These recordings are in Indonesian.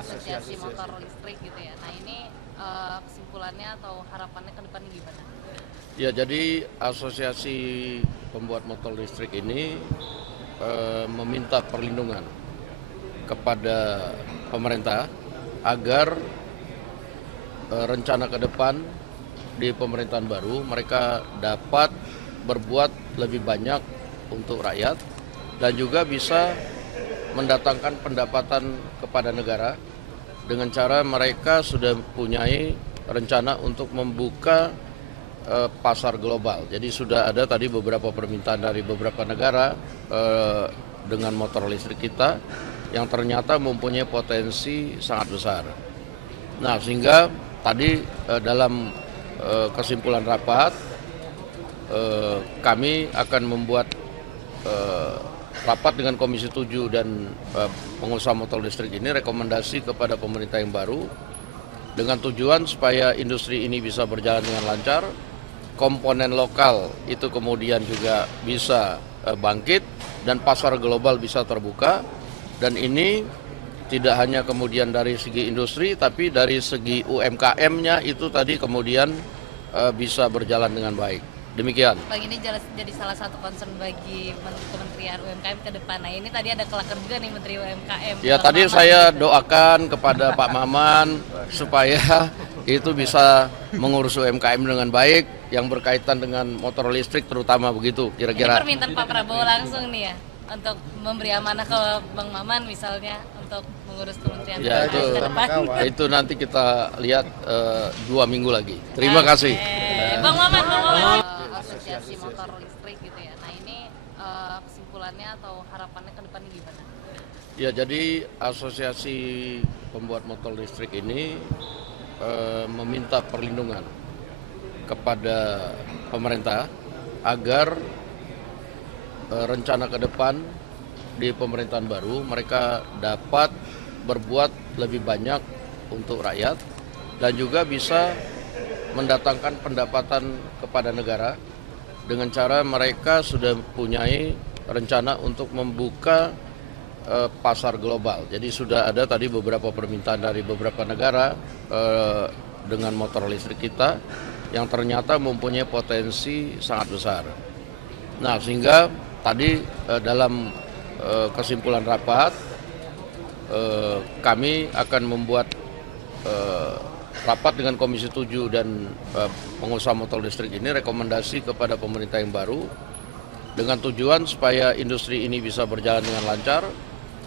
asosiasi motor listrik gitu ya. Nah ini kesimpulannya atau harapannya ke depannya gimana? Ya, jadi asosiasi pembuat motor listrik ini meminta perlindungan kepada pemerintah agar rencana ke depan di pemerintahan baru mereka dapat berbuat lebih banyak untuk rakyat dan juga bisa mendatangkan pendapatan kepada negara dengan cara mereka sudah mempunyai rencana untuk membuka pasar global. Jadi sudah ada tadi beberapa permintaan dari beberapa negara dengan motor listrik kita yang ternyata mempunyai potensi sangat besar. Nah, sehingga tadi dalam kesimpulan rapat kami akan membuat rapat dengan Komisi 7 dan pengusaha motor listrik ini rekomendasi kepada pemerintah yang baru dengan tujuan supaya industri ini bisa berjalan dengan lancar, komponen lokal itu kemudian juga bisa bangkit dan pasar global bisa terbuka, dan ini tidak hanya kemudian dari segi industri tapi dari segi UMKM-nya itu tadi kemudian bisa berjalan dengan baik. Demikian. Bang, ini jadi salah satu concern bagi Kementerian UMKM ke depan. Nah ini tadi ada kelakar juga nih Menteri UMKM. Ya, tadi saya doakan kepada Pak Maman supaya itu bisa mengurus UMKM dengan baik yang berkaitan dengan motor listrik terutama, begitu kira-kira. Ini permintaan Pak Prabowo langsung nih ya untuk memberi amanah ke Bang Maman misalnya untuk mengurus Kementerian Ya, UMKM ke depan. itu nanti kita lihat 2 minggu lagi. Terima kasih. Bang Maman. Asosiasi motor listrik gitu ya. Nah ini kesimpulannya atau harapannya ke depannya gimana? Ya, jadi asosiasi pembuat motor listrik ini meminta perlindungan kepada pemerintah agar rencana ke depan di pemerintahan baru mereka dapat berbuat lebih banyak untuk rakyat dan juga bisa mendatangkan pendapatan kepada negara dengan cara mereka sudah mempunyai rencana untuk membuka pasar global. Jadi sudah ada tadi beberapa permintaan dari beberapa negara dengan motor listrik kita yang ternyata mempunyai potensi sangat besar. Nah, sehingga tadi dalam kesimpulan rapat kami akan membuat rapat dengan Komisi 7 dan pengusaha motor listrik ini rekomendasi kepada pemerintah yang baru dengan tujuan supaya industri ini bisa berjalan dengan lancar,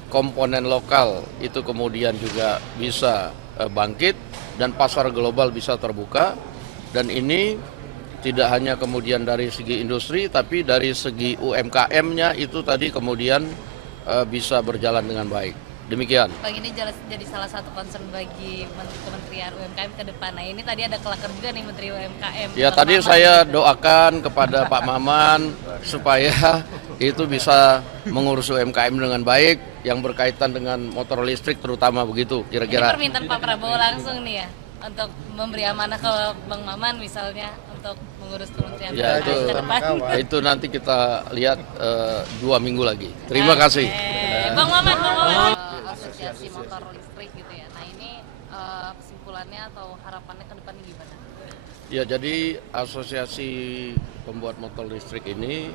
komponen lokal itu kemudian juga bisa bangkit dan pasar global bisa terbuka, dan ini tidak hanya kemudian dari segi industri tapi dari segi UMKM-nya itu tadi kemudian bisa berjalan dengan baik. Demikian. Bang, ini jadi salah satu concern bagi Kementerian UMKM ke depan. Nah ini tadi ada kelakar juga nih Menteri UMKM. Ya, tadi saya doakan kepada Pak Maman supaya itu bisa mengurus UMKM dengan baik yang berkaitan dengan motor listrik terutama, begitu kira-kira. Ini permintaan Pak Prabowo langsung nih ya untuk memberi amanah ke Bang Maman misalnya untuk mengurus Kementerian Ya, UMKM ke depan. itu nanti kita lihat 2 minggu lagi. Terima kasih. Bang Maman. Asosiasi motor listrik gitu ya. Nah ini kesimpulannya atau harapannya ke depannya gimana? Ya, jadi asosiasi pembuat motor listrik ini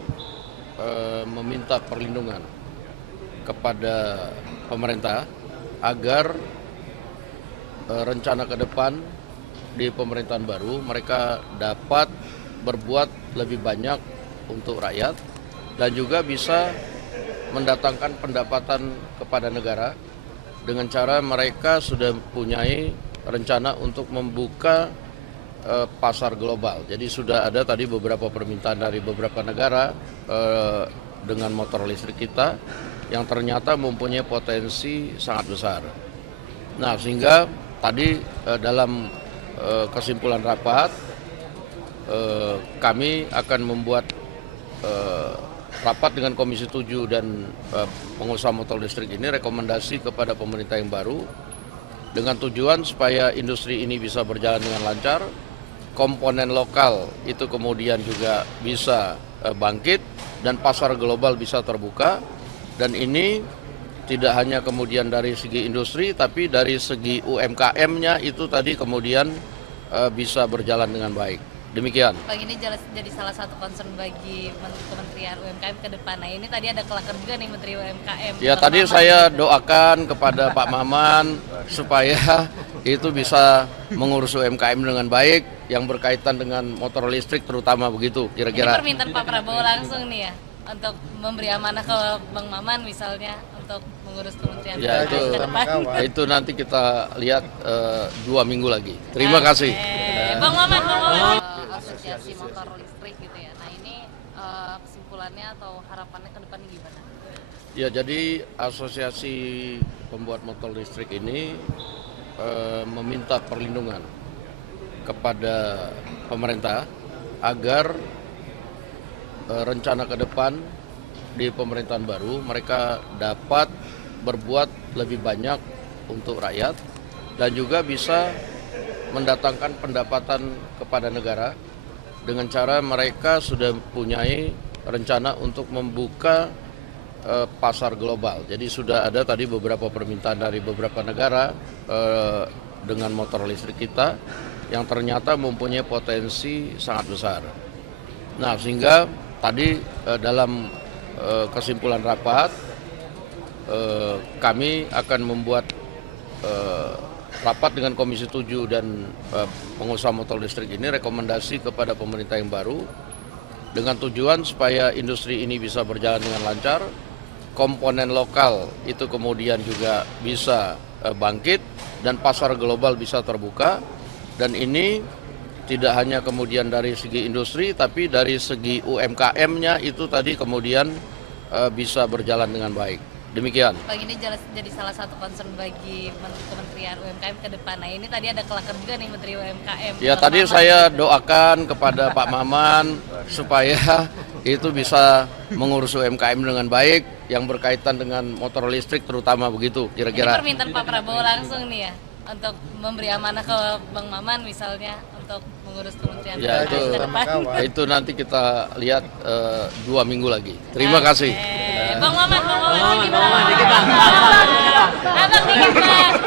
meminta perlindungan kepada pemerintah agar rencana ke depan di pemerintahan baru mereka dapat berbuat lebih banyak untuk rakyat dan juga bisa mendatangkan pendapatan kepada negara dengan cara mereka sudah mempunyai rencana untuk membuka pasar global. Jadi sudah ada tadi beberapa permintaan dari beberapa negara dengan motor listrik kita yang ternyata mempunyai potensi sangat besar. Nah, sehingga tadi dalam kesimpulan rapat kami akan membuat rapat dengan Komisi 7 dan pengusaha motor listrik ini rekomendasi kepada pemerintah yang baru dengan tujuan supaya industri ini bisa berjalan dengan lancar, komponen lokal itu kemudian juga bisa bangkit dan pasar global bisa terbuka, dan ini tidak hanya kemudian dari segi industri, tapi dari segi UMKM-nya itu tadi kemudian bisa berjalan dengan baik. Demikian. Bang, ini jadi salah satu concern bagi Kementerian UMKM ke depan. Nah, ini tadi ada kelakar juga nih Menteri UMKM. Ya, tadi saya doakan kepada Pak Maman supaya itu bisa mengurus UMKM dengan baik yang berkaitan dengan motor listrik terutama begitu Ini kira-kira. permintaan Pak Prabowo langsung nih ya untuk memberi amanah ke Bang Maman misalnya untuk mengurus Kementerian Ya UMKM ke depan. itu nanti kita lihat 2 minggu lagi. Terima kasih. Bang Maman. Asosiasi motor listrik gitu ya. Nah, ini kesimpulannya atau harapannya ke depannya gimana? Ya, jadi asosiasi pembuat motor listrik ini meminta perlindungan kepada pemerintah agar rencana ke depan di pemerintahan baru mereka dapat berbuat lebih banyak untuk rakyat dan juga bisa mendatangkan pendapatan kepada negara dengan cara mereka sudah mempunyai rencana untuk membuka pasar global. Jadi sudah ada tadi beberapa permintaan dari beberapa negara dengan motor listrik kita yang ternyata mempunyai potensi sangat besar. Nah, sehingga tadi dalam kesimpulan rapat kami akan membuat rapat dengan Komisi 7 dan pengusaha motor listrik ini rekomendasi kepada pemerintah yang baru dengan tujuan supaya industri ini bisa berjalan dengan lancar, komponen lokal itu kemudian juga bisa bangkit dan pasar global bisa terbuka, dan ini tidak hanya kemudian dari segi industri tapi dari segi UMKM-nya itu tadi kemudian bisa berjalan dengan baik. Demikian. Bang, ini jadi salah satu concern bagi Kementerian UMKM ke depan. Nah, ini tadi ada kelakar juga nih Menteri UMKM. Ya, tadi saya doakan kepada Pak Maman supaya itu bisa mengurus UMKM dengan baik yang berkaitan dengan motor listrik terutama begitu kira-kira. Ini permintaan Pak Prabowo langsung nih ya untuk memberi amanah ke Bang Maman misalnya untuk mengurus Kementerian Ya, UMKM ke depan. itu nanti kita lihat 2 minggu lagi. Terima kasih. Bang Maman, dikit Bang. Abang dikit Bang.